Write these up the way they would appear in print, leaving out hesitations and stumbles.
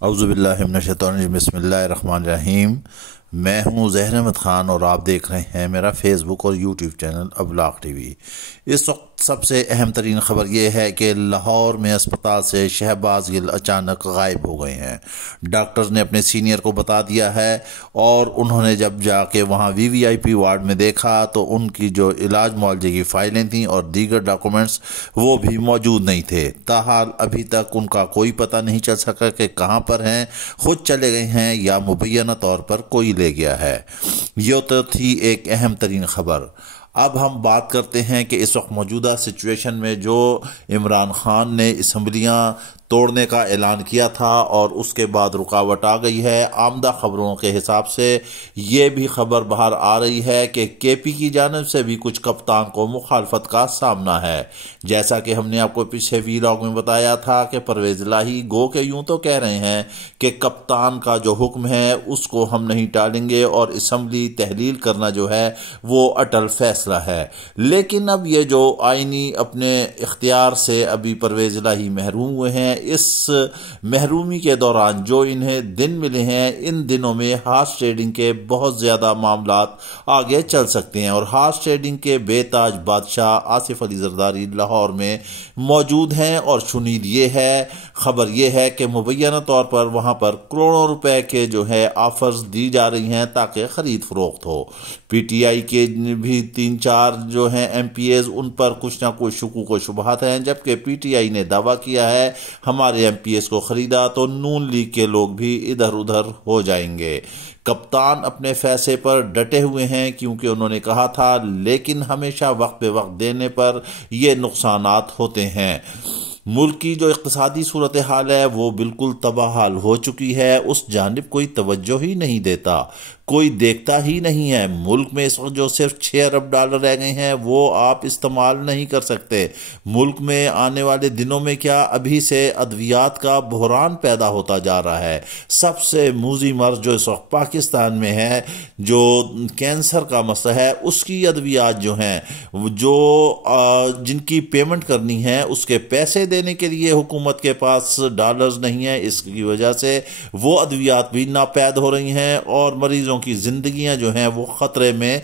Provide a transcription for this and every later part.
اعوذ باللہ من الشیطان الرجیم، بسم اللہ الرحمن الرحیم۔ میں ہوں ظہیر احمد خان اور آپ دیکھ رہے ہیں میرا فیس بک اور یوٹیوب چینل ابلاغ ٹی وی۔ اس وقت سب سے اہم ترین خبر یہ ہے کہ لاہور میں اسپتال سے شہباز گل اچانک غائب ہو گئے ہیں۔ ڈاکٹرز نے اپنے سینئر کو بتا دیا ہے اور انہوں نے جب جا کے وہاں VVIP وارڈ میں دیکھا تو ان کی جو علاج معالجے کی فائلیں تھیں اور دیگر ڈاکومنٹس وہ بھی موجود نہیں تھے۔ تاحال ابھی تک ان کا کوئی پتہ نہیں چل سکا کہ کہاں پر ہیں، خود چلے گئے ہیں یا مبینہ طور پر کوئی لے گیا ہے۔ یہ تو تھی ایک اہم ترین خبر۔ اب ہم بات کرتے ہیں کہ اس وقت موجودہ سچویشن میں جو عمران خان نے اسمبلیاں توڑنے کا اعلان کیا تھا اور اس کے بعد رکاوٹ آ گئی ہے۔ آمدہ خبروں کے حساب سے یہ بھی خبر باہر آ رہی ہے کہ KP کی جانب سے بھی کچھ کپتان کو مخالفت کا سامنا ہے۔ جیسا کہ ہم نے آپ کو پچھلے ویلاگ میں بتایا تھا کہ پرویز الہی گو کہ یوں تو کہہ رہے ہیں کہ کپتان کا جو حکم ہے اس کو ہم نہیں ٹالیں گے اور اسمبلی تحلیل کرنا جو ہے وہ اٹل فیصلہ ہے۔ لیکن اب یہ جو آئینی اپنے اختیار سے ابھی پرویز الہی محروم ہوئے ہیں، اس محرومی کے دوران جو انہیں دن ملے ہیں، ان دنوں میں ہارس ٹریڈنگ کے بہت زیادہ معاملات آگے چل سکتے ہیں اور ہارس ٹریڈنگ کے بے تاج بادشاہ آصف علی زرداری لاہور میں موجود ہیں۔ اور شنید خبر یہ ہے کہ مبینہ طور پر وہاں پر کروڑوں روپے کے جو ہے آفرز دی جا رہی ہیں تاکہ خرید فروخت ہو۔ PTI کے بھی 3-4 جو ہیں MPAs ان پر کچھ نہ کچھ شکوک و شبہات ہیں، جبکہ PTI نے دعویٰ کیا ہے ہمارے MPAs کو خریدا تو نون لیگ کے لوگ بھی ادھر ادھر ہو جائیں گے۔ کپتان اپنے فیصلے پر ڈٹے ہوئے ہیں کیونکہ انہوں نے کہا تھا، لیکن ہمیشہ وقت پہ وقت دینے پر یہ نقصانات ہوتے ہیں۔ ملک کی جو اقتصادی صورتحال ہے وہ بالکل تباہ حال ہو چکی ہے، اس جانب کوئی توجہ ہی نہیں دیتا، کوئی دیکھتا ہی نہیں ہے۔ ملک میں اس وقت جو صرف $6 ارب رہ گئے ہیں وہ آپ استعمال نہیں کر سکتے۔ ملک میں آنے والے دنوں میں کیا ابھی سے ادویات کا بحران پیدا ہوتا جا رہا ہے۔ سب سے موذی مرض جو اس وقت پاکستان میں ہے، جو کینسر کا مسئلہ ہے، اس کی ادویات جو ہیں جو جن کی پیمنٹ کرنی ہے اس کے پیسے دینے کے لیے حکومت کے پاس ڈالرز نہیں ہیں، اس کی وجہ سے وہ ادویات بھی ناپید ہو رہی ہیں اور مریضوں کی زندگیاں جو ہیں وہ خطرے میں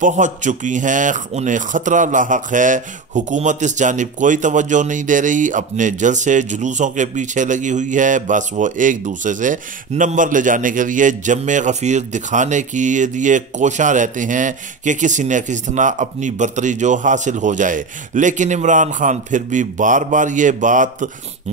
پہنچ چکی ہیں، انہیں خطرہ لاحق ہے۔ حکومت اس جانب کوئی توجہ نہیں دے رہی، اپنے جلسے جلوسوں کے پیچھے لگی ہوئی ہے، بس وہ ایک دوسرے سے نمبر لے جانے کے لیے جمع غفیر دکھانے کے لیے کوشاں رہتے ہیں کہ کسی نہ کسی طرح اپنی برتری جو حاصل ہو جائے۔ لیکن عمران خان پھر بھی بار بار یہ بات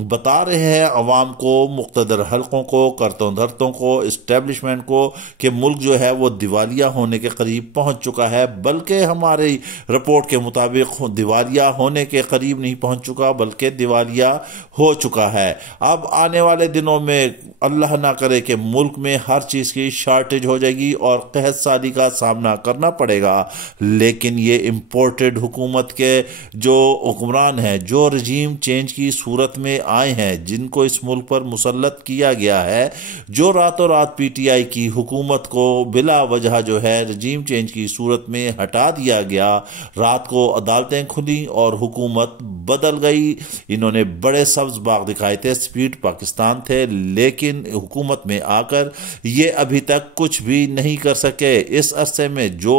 بتا رہے ہیں عوام کو، مقتدر حلقوں کو، کرتوں دھرتوں کو، اسٹیبلشمنٹ کو کہ ملک جو ہے وہ دیوالیہ ہونے کے قریب پہنچ چکا ہے، بلکہ ہماری رپورٹ کے مطابق دیوالیہ ہونے کے قریب نہیں پہنچ چکا بلکہ دیوالیہ ہو چکا ہے۔ اب آنے والے دنوں میں اللہ نہ کرے کہ ملک میں ہر چیز کی شارٹیج ہو جائے گی اور قحط سالی کا سامنا کرنا پڑے گا، لیکن یہ امپورٹڈ حکومت کے جو حکمران ہیں، جو رجیم چینج کی صورت میں آئے ہیں، جن کو اس ملک پر مسلط کیا گیا ہے، جو راتوں رات PTI کی حکومت کو بلا وجہ جو ہے رجیم چینج کی صورت میں ہٹا دیا گیا، رات کو عدالتیں کھلی اور حکومت بدل گئی۔ انہوں نے بڑے سبز باغ دکھائے تھے، اسپیڈ پاکستان تھے، لیکن حکومت میں آ کر یہ ابھی تک کچھ بھی نہیں کر سکے۔ اس عرصے میں جو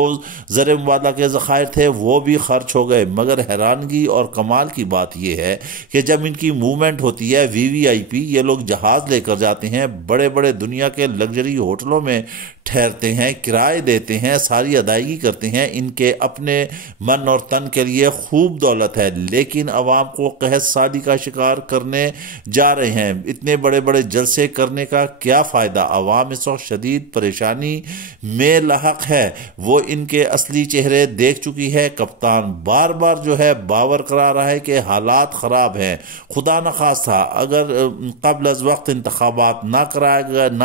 زر مبادلہ کے ذخائر تھے وہ بھی خرچ ہو گئے، مگر حیرانگی اور کمال کی بات یہ ہے کہ جب ان کی موومنٹ ہوتی ہے VVIP، یہ لوگ جہاز لے کر جاتے ہیں، بڑے بڑے دنیا کے لگژری ہوٹلوں میں ٹھہرتے ہیں، کرائے دیتے ہیں، ساری ادائیگی کرتے ہیں، ان کے اپنے من اور تن کے لیے خوب دولت ہے، لیکن عوام کو قحط سالی کا شکار کرنے جا رہے ہیں۔ اتنے بڑے بڑے جلسے کرنے کا کیا فائدہ؟ عوام اس وقت شدید پریشانی میں لاحق ہے، وہ ان کے اصلی چہرے دیکھ چکی ہے۔ کپتان بار بار جو ہے باور کرا رہا ہے کہ حالات خراب ہیں، خدا نخواستہ اگر قبل از وقت انتخابات نہ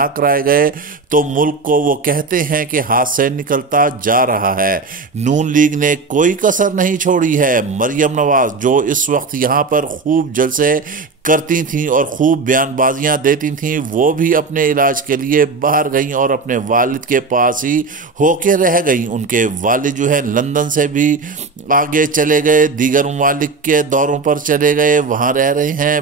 کرائے گئے تو ملک کو وہ کہتے ہیں کہ ہاتھ سے نکلتا جا رہا ہے۔ نون لیگ نے کوئی کسر نہیں چھوڑی ہے۔ مریم نواز جو اس وقت یہاں پر خوب جلسے کرتی تھیں اور خوب بیان بازیاں دیتی تھیں، وہ بھی اپنے علاج کے لیے باہر گئیں اور اپنے والد کے پاس ہی ہو کے رہ گئیں۔ ان کے والد جو ہے لندن سے بھی آگے چلے گئے، دیگر ممالک کے دوروں پر چلے گئے، وہاں رہ رہے ہیں۔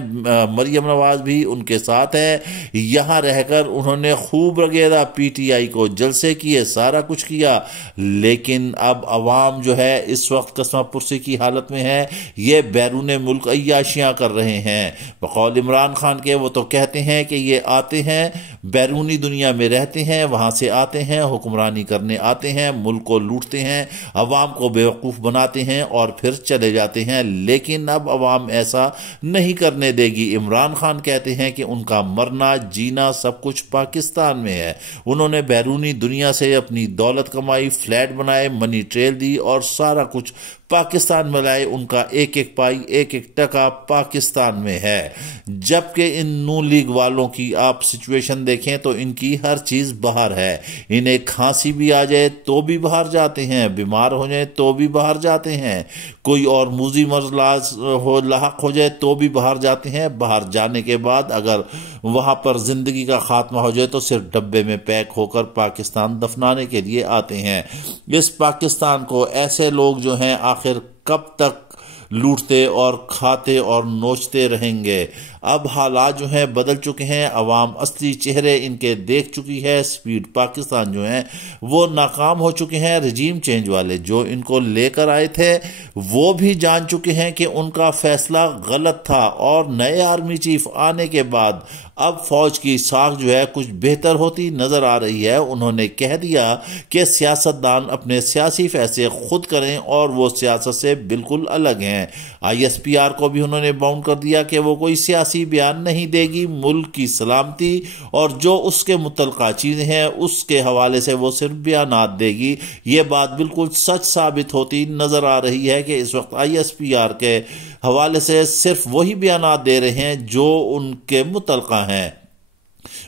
مریم نواز بھی ان کے ساتھ ہے۔ یہاں رہ کر انہوں نے خوب رگیدہ پی ٹی آئی کو جلسے کیے، سارا کچھ کیا، لیکن اب عوام جو ہے اس وقت قسمہ پرسی کی حالت میں ہے۔ یہ بیرون ملک عیاشیاں کر رہے ہیں۔ بقول عمران خان کے وہ تو کہتے ہیں کہ یہ آتے ہیں، بیرونی دنیا میں رہتے ہیں، وہاں سے آتے ہیں، حکمرانی کرنے آتے ہیں، ملک کو لوٹتے ہیں، عوام کو بیوقوف بناتے ہیں اور پھر چلے جاتے ہیں، لیکن اب عوام ایسا نہیں کرنے دے گی۔ عمران خان کہتے ہیں کہ ان کا مرنا جینا سب کچھ پاکستان میں ہے۔ انہوں نے بیرونی دنیا سے اپنی دولت کمائی، فلیٹ بنائے، منی ٹریل دی اور سارا کچھ پاکستان میں لائے۔ ان کا ایک ایک پائی، ایک ایک ٹکا پاکستان میں ہے، جبکہ ان نون لیگ والوں کی آپ سچویشن دیکھیں تو ان کی ہر چیز باہر ہے۔ انہیں کھانسی بھی آ جائے تو بھی باہر جاتے ہیں، بیمار ہو جائے تو بھی باہر جاتے ہیں، کوئی اور موذی مرض لاحق ہو جائے تو بھی باہر جاتے ہیں۔ باہر جانے کے بعد اگر وہاں پر زندگی کا خاتمہ ہو جائے تو صرف ڈبے میں پیک ہو کر پاکستان دفنانے کے لیے آتے ہیں۔ اس پاکستان کو ایسے لوگ جو ہیں آخر کب تک لوٹتے اور کھاتے اور نوچتے رہیں گے؟ اب حالات جو ہیں بدل چکے ہیں، عوام اصلی چہرے ان کے دیکھ چکی ہے۔ سپیڈ پاکستان جو ہیں وہ ناکام ہو چکے ہیں۔ رجیم چینج والے جو ان کو لے کر آئے تھے وہ بھی جان چکے ہیں کہ ان کا فیصلہ غلط تھا، اور نئے آرمی چیف آنے کے بعد اب فوج کی ساکھ جو ہے کچھ بہتر ہوتی نظر آ رہی ہے۔ انہوں نے کہہ دیا کہ سیاستدان اپنے سیاسی فیصلے خود کریں اور وہ سیاست سے بالکل الگ ہیں۔ آئی ایس پی آر کو بھی انہوں نے باؤنڈ کر دیا کہ وہ کوئی سیاسی بیان نہیں دے گی، ملک کی سلامتی اور جو اس کے متعلقہ چیزیں ہیں اس کے حوالے سے وہ صرف بیانات دے گی۔ یہ بات بالکل سچ ثابت ہوتی نظر آ رہی ہے کہ اس وقت آئی ایس پی آر کے حوالے سے صرف وہی بیانات دے رہے ہیں جو ان کے متعلقہ ہیں۔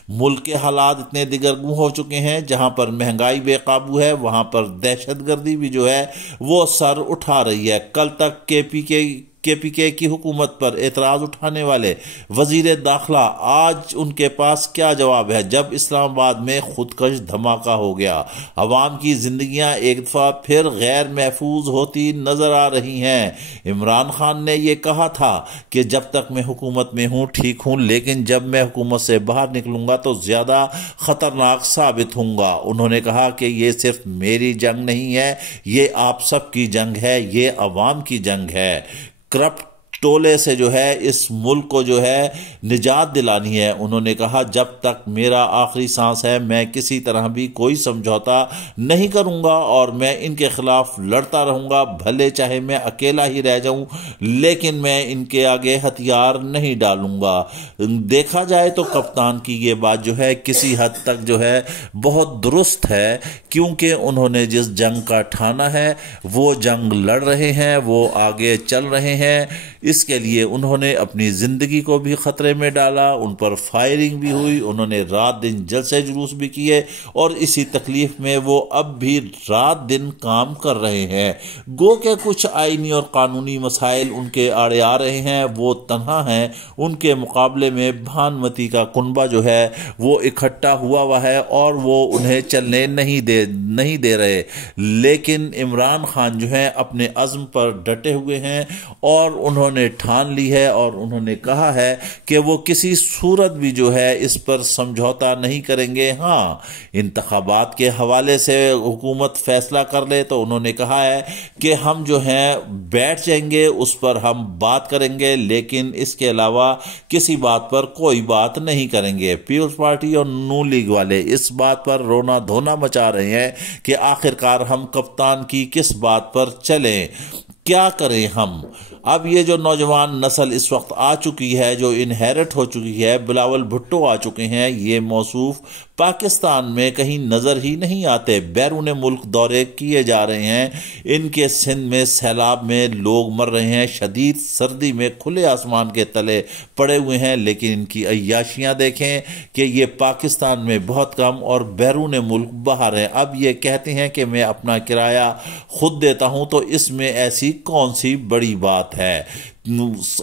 ملک کے حالات اتنے دگرگوں ہو چکے ہیں، جہاں پر مہنگائی بے قابو ہے وہاں پر دہشت گردی بھی جو ہے وہ سر اٹھا رہی ہے۔ کل تک کے پی کے کی حکومت پر اعتراض اٹھانے والے وزیر داخلہ آج ان کے پاس کیا جواب ہے؟ جب اسلام آباد میں خودکش دھماکہ ہو گیا، عوام کی زندگیاں ایک دفعہ پھر غیر محفوظ ہوتی نظر آ رہی ہیں۔ عمران خان نے یہ کہا تھا کہ جب تک میں حکومت میں ہوں ٹھیک ہوں، لیکن جب میں حکومت سے باہر نکلوں گا تو زیادہ خطرناک ثابت ہوں گا۔ انہوں نے کہا کہ یہ صرف میری جنگ نہیں ہے، یہ آپ سب کی جنگ ہے، یہ عوام کی جنگ ہے۔ کرپٹ ٹولے سے جو ہے اس ملک کو جو ہے نجات دلانی ہے۔ انہوں نے کہا جب تک میرا آخری سانس ہے میں کسی طرح بھی کوئی سمجھوتا نہیں کروں گا اور میں ان کے خلاف لڑتا رہوں گا، بھلے چاہے میں اکیلا ہی رہ جاؤں، لیکن میں ان کے آگے ہتھیار نہیں ڈالوں گا۔ دیکھا جائے تو کپتان کی یہ بات جو ہے کسی حد تک جو ہے بہت درست ہے، کیونکہ انہوں نے جس جنگ کا ٹھانا ہے وہ جنگ لڑ رہے ہیں، وہ آگے چل رہے ہیں۔ اس کے لیے انہوں نے اپنی زندگی کو بھی خطرے میں ڈالا، ان پر فائرنگ بھی ہوئی، انہوں نے رات دن جلسے جلوس بھی کیے، اور اسی تکلیف میں وہ اب بھی رات دن کام کر رہے ہیں۔ گو کہ کچھ آئینی اور قانونی مسائل ان کے آڑے آ رہے ہیں، وہ تنہا ہیں، ان کے مقابلے میں بھانمتی کا کنبہ جو ہے وہ اکٹھا ہوا ہے اور وہ انہیں چلنے نہیں دے رہے، لیکن عمران خان جو ہیں اپنے عزم پر ڈٹے ہوئے ہیں اور انہوں نے ٹھان لی ہے اور انہوں نے کہا ہے کہ وہ کسی صورت بھی جو ہے اس پر سمجھوتا نہیں کریں گے۔ ہاں، انتخابات کے حوالے سے حکومت فیصلہ کر لے تو انہوں نے کہا ہے کہ ہم جو ہیں بیٹھ جائیں گے، اس پر ہم بات کریں گے، لیکن اس کے علاوہ کسی بات پر کوئی بات نہیں کریں گے۔ پیپلز پارٹی اور نون لیگ والے اس بات پر رونا دھونا مچا رہے ہیں کہ آخرکار ہم کپتان کی کس بات پر چلیں، کیا کریں ہم؟ اب یہ جو نوجوان نسل اس وقت آ چکی ہے، جو انہیرٹ ہو چکی ہے، بلاول بھٹو آ چکے ہیں، یہ موصوف پاکستان میں کہیں نظر ہی نہیں آتے، بیرون ملک دورے کیے جا رہے ہیں، ان کے سندھ میں سیلاب میں لوگ مر رہے ہیں، شدید سردی میں کھلے آسمان کے تلے پڑے ہوئے ہیں، لیکن ان کی عیاشیاں دیکھیں کہ یہ پاکستان میں بہت کم اور بیرون ملک باہر ہیں۔ اب یہ کہتے ہیں کہ میں اپنا کرایہ خود دیتا ہوں، تو اس میں ایسی کون سی بڑی بات ہے؟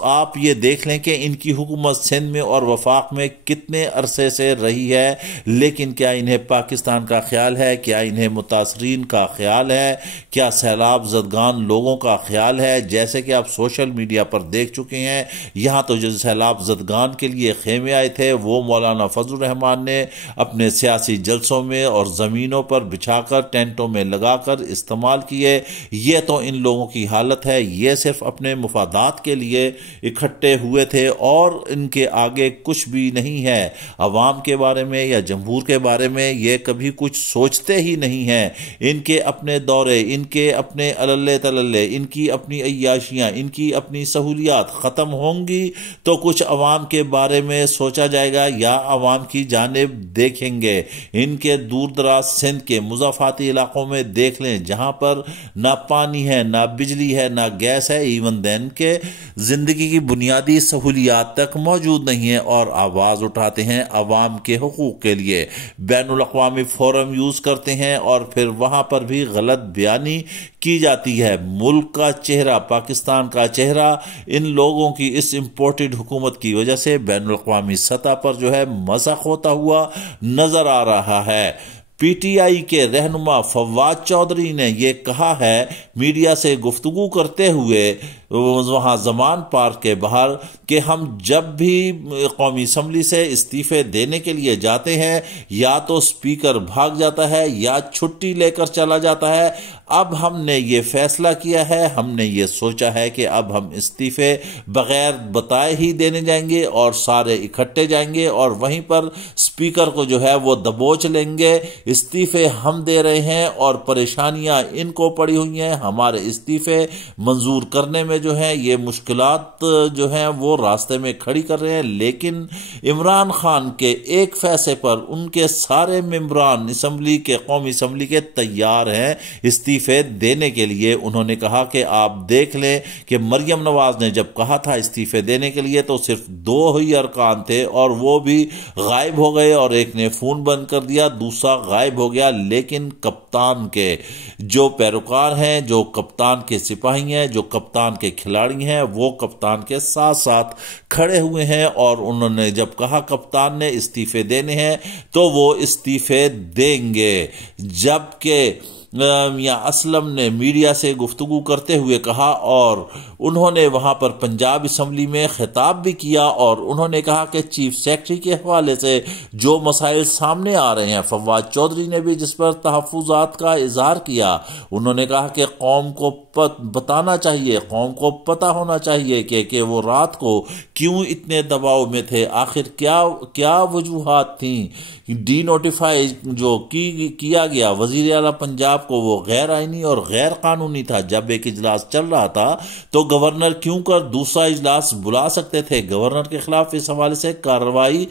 آپ یہ دیکھ لیں کہ ان کی حکومت سندھ میں اور وفاق میں کتنے عرصے سے رہی ہے، لیکن کیا انہیں پاکستان کا خیال ہے؟ کیا انہیں متاثرین کا خیال ہے؟ کیا سیلاب زدگان لوگوں کا خیال ہے؟ جیسے کہ آپ سوشل میڈیا پر دیکھ چکے ہیں، یہاں تو جو سیلاب زدگان کے لیے خیمے آئے تھے وہ مولانا فضل الرحمان نے اپنے سیاسی جلسوں میں اور زمینوں پر بچھا کر ٹینٹوں میں لگا کر استعمال کیے۔ یہ تو ان لوگوں کی حالت ہے، یہ صرف اپنے مفادات کے لیے اکٹھے ہوئے تھے اور ان کے آگے کچھ بھی نہیں ہے۔ عوام کے بارے میں یا جمہور کے بارے میں یہ کبھی کچھ سوچتے ہی نہیں ہیں۔ ان کے اپنے دورے، ان کے اپنے عللے تللے، ان کی اپنی عیاشیاں، ان کی اپنی سہولیات ختم ہوں گی تو کچھ عوام کے بارے میں سوچا جائے گا یا عوام کی جانب دیکھیں گے۔ ان کے دور دراز سندھ کے مضافاتی علاقوں میں دیکھ لیں، جہاں پر نہ پانی ہے، نہ بجلی ہے، نہ گیس ہے، ایون دین کے زندگی کی بنیادی سہولیات تک موجود نہیں ہیں، اور آواز اٹھاتے ہیں عوام کے حقوق کے لیے، بین الاقوامی فورم یوز کرتے ہیں اور پھر وہاں پر بھی غلط بیانی کی جاتی ہے۔ ملک کا چہرہ، پاکستان کا چہرہ ان لوگوں کی اس امپورٹڈ حکومت کی وجہ سے بین الاقوامی سطح پر جو ہے مسخ ہوتا ہوا نظر آ رہا ہے۔ پی ٹی آئی کے رہنما فواد چودھری نے یہ کہا ہے میڈیا سے گفتگو کرتے ہوئے وہاں زمان پارک کے باہر کہ ہم جب بھی قومی اسمبلی سے استعفے دینے کے لیے جاتے ہیں یا تو اسپیکر بھاگ جاتا ہے یا چھٹی لے کر چلا جاتا ہے۔ اب ہم نے یہ فیصلہ کیا ہے، ہم نے یہ سوچا ہے کہ اب ہم استعفے بغیر بتائے ہی دینے جائیں گے اور سارے اکٹھے جائیں گے اور وہیں پر اسپیکر کو جو ہے وہ دبوچ لیں گے۔ استعفے ہم دے رہے ہیں اور پریشانیاں ان کو پڑی ہوئی ہیں، ہمارے استعفے منظور کرنے میں جو ہیں یہ مشکلات جو ہیں وہ راستے میں کھڑی کر رہے ہیں، لیکن عمران خان کے ایک فیصلے پر ان کے سارے ممبران اسمبلی کے، قومی اسمبلی کے تیار ہیں استعفے دینے کے لیے۔ انہوں نے کہا کہ آپ دیکھ لیں کہ مریم نواز نے جب کہا تھا استعفے دینے کے لیے تو صرف 2 ہی ارکان تھے اور وہ بھی غائب ہو گئے، اور ایک نے فون بند کر دیا، دوسرا غائب ہو گیا، لیکن کپتان کے جو پیروکار ہیں، جو کپتان کے سپاہی ہیں، جو کپتان کے کھلاڑی ہیں، وہ کپتان کے ساتھ ساتھ کھڑے ہوئے ہیں، اور انہوں نے جب کہا کپتان نے استعفے دینے ہیں تو وہ استعفے دیں گے۔ جبکہ میاں اسلم نے میڈیا سے گفتگو کرتے ہوئے کہا، اور انہوں نے وہاں پر پنجاب اسمبلی میں خطاب بھی کیا، اور انہوں نے کہا کہ چیف سیکرٹری کے حوالے سے جو مسائل سامنے آ رہے ہیں، فواد چودھری نے بھی جس پر تحفظات کا اظہار کیا، انہوں نے کہا کہ قوم کو بتانا چاہیے، قوم کو پتہ ہونا چاہیے کہ وہ رات کو کیوں اتنے دباؤ میں تھے، آخر کیا وجوہات تھیں۔ ڈی نوٹیفائی جو کیا گیا وزیر اعلیٰ پنجاب کو، وہ غیر آئینی اور غیر قانونی تھا۔ جب ایک اجلاس چل رہا تھا تو گورنر کیوں کر دوسرا اجلاس بلا سکتے تھے؟ گورنر کے خلاف اس حوالے سے کارروائی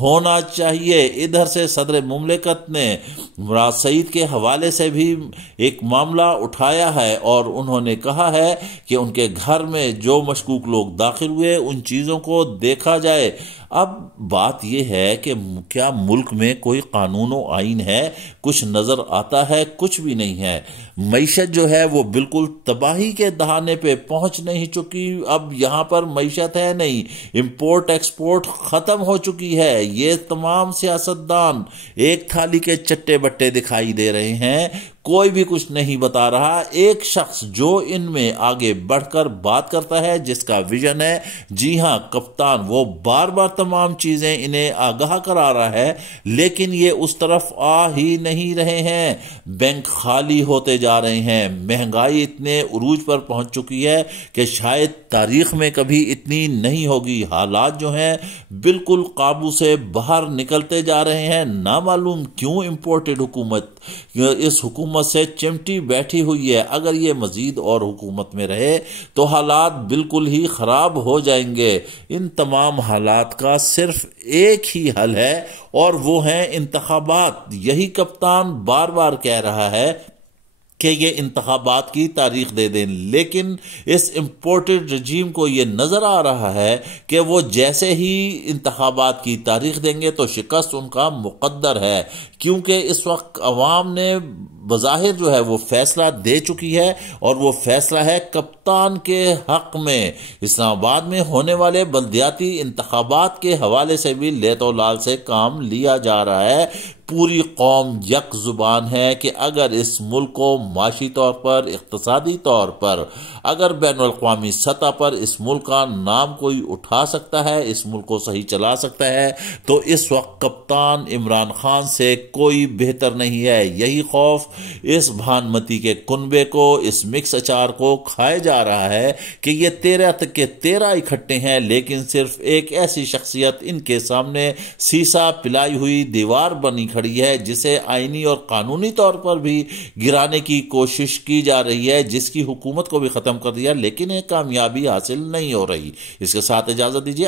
ہونا چاہیے۔ ادھر سے صدر مملکت نے مراد سعید کے حوالے سے بھی ایک معاملہ اٹھایا ہے، اور انہوں نے کہا ہے کہ ان کے گھر میں جو مشکوک لوگ داخل ہوئے ان چیزوں کو دیکھا جائے۔ اب بات یہ ہے کہ کیا ملک میں کوئی قانون و آئین ہے؟ کچھ نظر آتا ہے؟ کچھ بھی نہیں ہے۔ معیشت جو ہے وہ بالکل تباہی کے دہانے پہ پہنچ نہیں چکی، اب یہاں پر معیشت ہے نہیں، امپورٹ ایکسپورٹ ختم ہو چکی ہے۔ یہ تمام سیاستدان ایک تھالی کے چٹے بٹے دکھائی دے رہے ہیں، کوئی بھی کچھ نہیں بتا رہا۔ ایک شخص جو ان میں آگے بڑھ کر بات کرتا ہے، جس کا ویژن ہے، جی ہاں کپتان، وہ بار بار تمام چیزیں انہیں آگاہ کرا رہا ہے، لیکن یہ اس طرف آ ہی نہیں رہے ہیں۔ بینک خالی ہوتے جا رہے ہیں، مہنگائی اتنے عروج پر پہنچ چکی ہے کہ شاید تاریخ میں کبھی اتنی نہیں ہوگی۔ حالات جو ہیں بالکل قابو سے باہر نکلتے جا رہے ہیں۔ نامعلوم کیوں امپورٹڈ حکومت اس حکومت سے چمٹی بیٹھی ہوئی ہے۔ اگر یہ مزید اور حکومت میں رہے تو حالات بالکل ہی خراب ہو جائیں گے۔ ان تمام حالات کا صرف ایک ہی حل ہے اور وہ ہیں انتخابات۔ یہی کپتان بار بار کہہ رہا ہے کہ یہ انتخابات کی تاریخ دے دیں، لیکن اس امپورٹڈ رجیم کو یہ نظر آ رہا ہے کہ وہ جیسے ہی انتخابات کی تاریخ دیں گے تو شکست ان کا مقدر ہے، کیونکہ اس وقت عوام نے بظاہر جو ہے وہ فیصلہ دے چکی ہے، اور وہ فیصلہ ہے کپتان کے حق میں۔ اسلام آباد میں ہونے والے بلدیاتی انتخابات کے حوالے سے بھی لیت و لال سے کام لیا جا رہا ہے۔ پوری قوم یک زبان ہے کہ اگر اس ملک کو معاشی طور پر، اقتصادی طور پر، اگر بین الاقوامی سطح پر اس ملک کا نام کوئی اٹھا سکتا ہے، اس ملک کو صحیح چلا سکتا ہے، تو اس وقت کپتان عمران خان سے کوئی بہتر نہیں ہے۔ یہی خوف اس بھانمتی کے کنبے کو، اس مکس اچار کو کھائے جا رہا ہے کہ یہ 13 تک کے 13 اکٹھے ہیں، لیکن صرف ایک ایسی شخصیت ان کے سامنے سیسا پلائی ہوئی دیوار بنی کھڑی ہے، جسے آئینی اور قانونی طور پر بھی گرانے کی کوشش کی جا رہی ہے، جس کی حکومت کو بھی ختم کر دیا، لیکن ایک کامیابی حاصل نہیں ہو رہی۔ اس کے ساتھ اجازت دیجیے۔